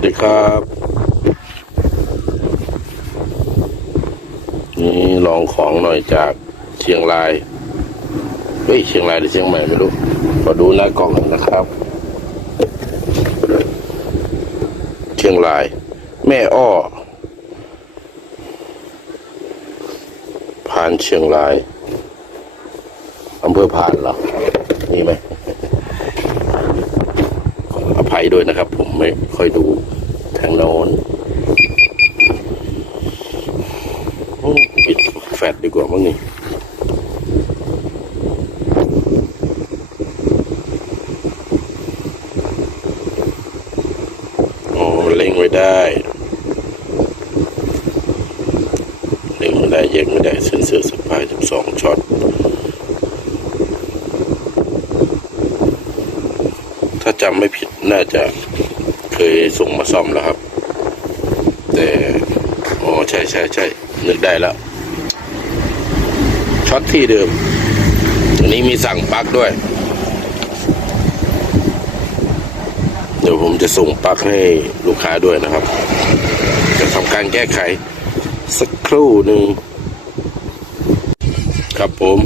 วัสดีครับ นี่ลองของหน่อยจากเชียงรายเฮ้ยเชียงรายหรือเชียงใหม่ไม่รู้ขอดูหน้ากล่องหน่อยนะครับ เชียงราย แม่อ้อผ่านเชียงรายอำเภอผ่านเหรอมีไหม ยด้วยนะครับ ผมไม่ค่อยดูทางโน้นปิดแฟลดีกว่ามั้งนี่โอ้เล่งไม่ได้เล่งไม่ได้แยกไม่ได้เส้นเสือสปายสิบสองช็อต ถ้าจำไม่ผิดน่าจะเคยส่งมาซ่อมแล้วครับ แต่อ๋อใช่ใช่ใช่นึกได้แล้วช็อตที่เดิมอันนี้มีสั่งปลั๊กด้วย เดี๋ยวผมจะส่งปลั๊กให้ลูกค้าด้วยนะครับ จะทำการแก้ไขสักครู่หนึ่งครับผม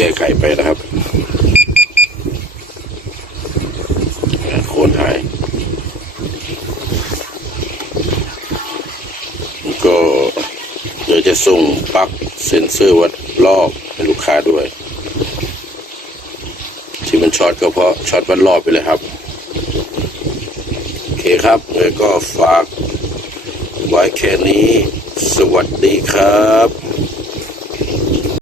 ก้ไขไปนะครับโคนหาย ก็เดี๋ยวจะส่งปลั๊กเซ็นเซอร์วัดรอบให้ลูกค้าด้วย ที่มันช็อตก็เพราะช็อตวัดรอบไปเลยครับโอเคครับเลยก็ฝากไว้แค่นี้ สวัสดีครับ